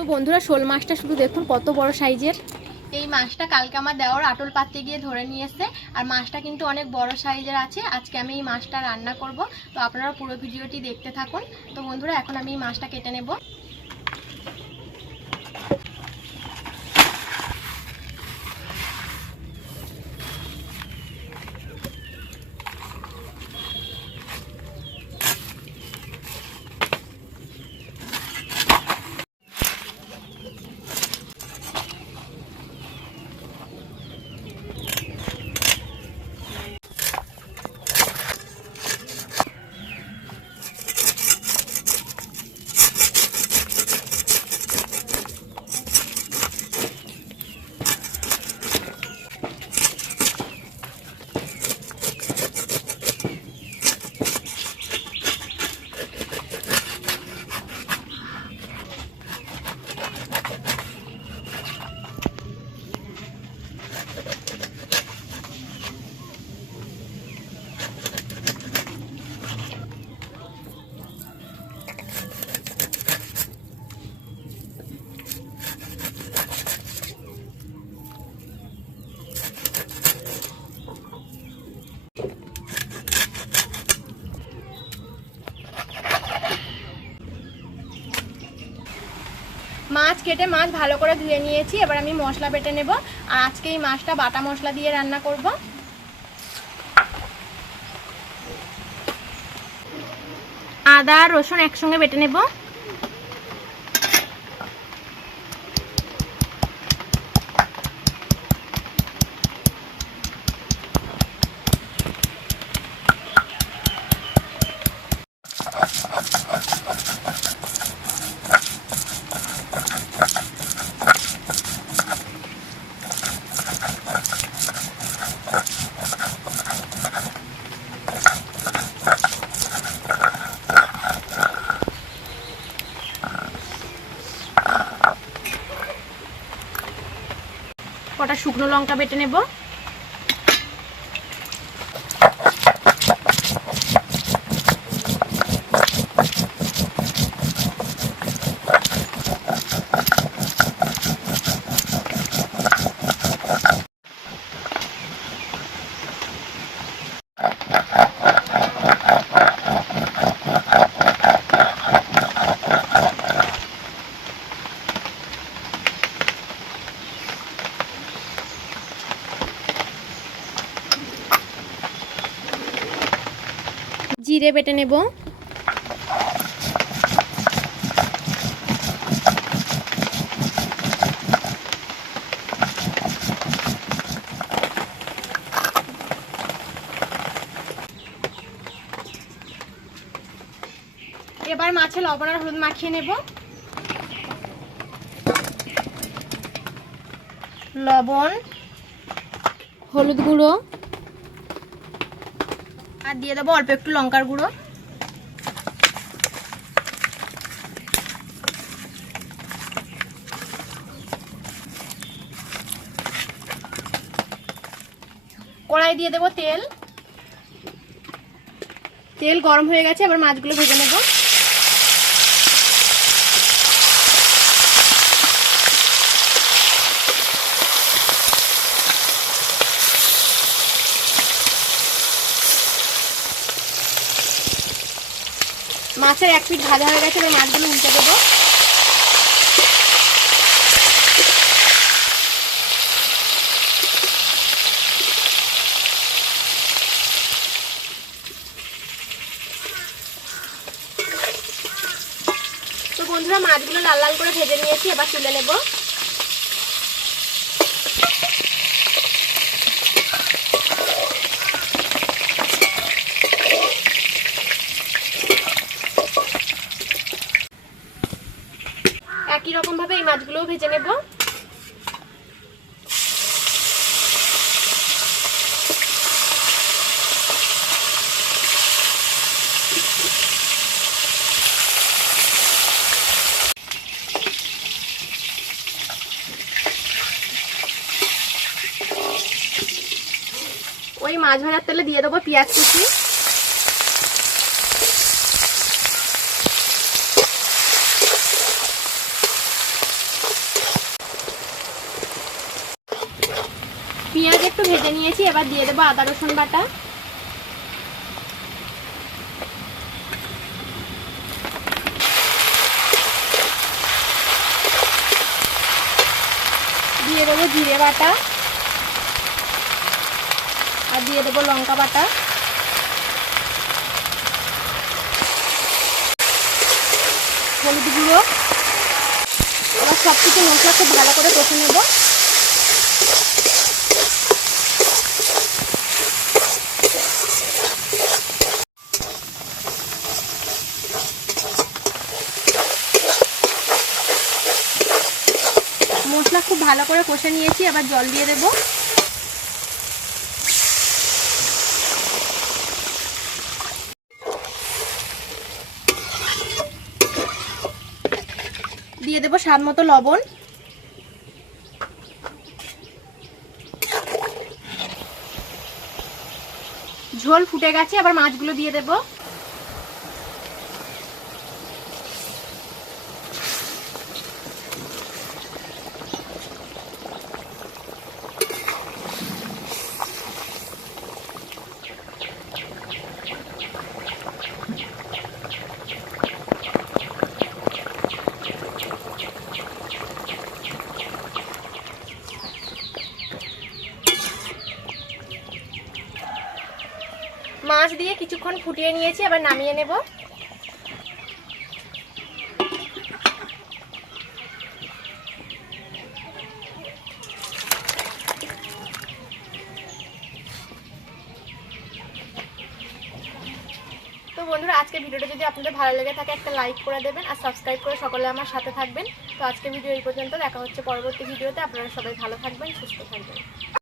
তো বন্ধুরা শোল মাছটা শুধু দেখুন কত বড় সাইজের। এই মাছটা কালকে আমার দেওর আটল পাততে গিয়ে ধরে নিয়ে এসে, আর মাছটা কিন্তু অনেক বড় সাইজের আছে। আজকে আমি এই মাছটা রান্না করব, তো আপনারা পুরো ভিডিওটি দেখতে থাকুন। তো বন্ধুরা এখন আমি এই মাছটা কেটে নেব। মাছ কেটে মাছ ভালো করে ধুয়ে নিয়েছি। এবার আমি মশলা বেটে নেব, আর আজকে এই মাছটা বাটা মশলা দিয়ে রান্না করব। আদা আর রসুন একসঙ্গে বেটে নেব। কটা শুকনো লঙ্কা বেটে নেব। জিরে বেটে নেব। এবার মাছে লবণ আর হলুদ মাখিয়ে নেব। লবণ, হলুদ গুঁড়ো আর দিয়ে দেবো অল্প একটু লঙ্কার গুঁড়ো। কড়াই দিয়ে দেবো তেল। তেল গরম হয়ে গেছে, এবার মাছগুলো ভেজে নেব। মাছের এক পিঠ ভাজা হয়ে গেছে, এবার মাছগুলো উল্টে দেবো। তো বন্ধুরা মাছগুলো লাল লাল করে ভেজে নিয়েছি, এবার তুলে নেব। একই রকম ভাবে এই মাছগুলোও ভেজে নেব। ওই মাছ ভাজার তেলে দিয়ে দেবো পেঁয়াজ কুচি, পেঁয়াজ একটু ভেজে নিয়েছি, এবার দিয়ে দেবো আদা রসুন বাটা, দিয়ে দেবো জিরে বাটা, আর দিয়ে দেবো লঙ্কা বাটা, হলুদ গুঁড়ো। এবার সব কিছু মশলা খুব ভালো করে কষে নেব। মশলা খুব ভালো করে কষে নিয়েছি, এবার জল দিয়ে দেব। দিয়ে দেব স্বাদ মতো লবণ। ঝোল ফুটে গেছে, আবার মাছগুলো দিয়ে দেব। মাছ দিয়ে কিছুক্ষণ ফুটিয়ে নিয়েছি, এবার নামিয়ে নেব। তো বন্ধুরা, আজকের ভিডিওটা যদি আপনাদের ভালো লেগে থাকে একটা লাইক করে দেবেন, আর সাবস্ক্রাইব করে সকলে আমার সাথে থাকবেন। তো আজকের ভিডিও এই পর্যন্ত, দেখা হচ্ছে পরবর্তী ভিডিওতে। আপনারা সবাই ভালো থাকবেন, সুস্থ থাকবেন।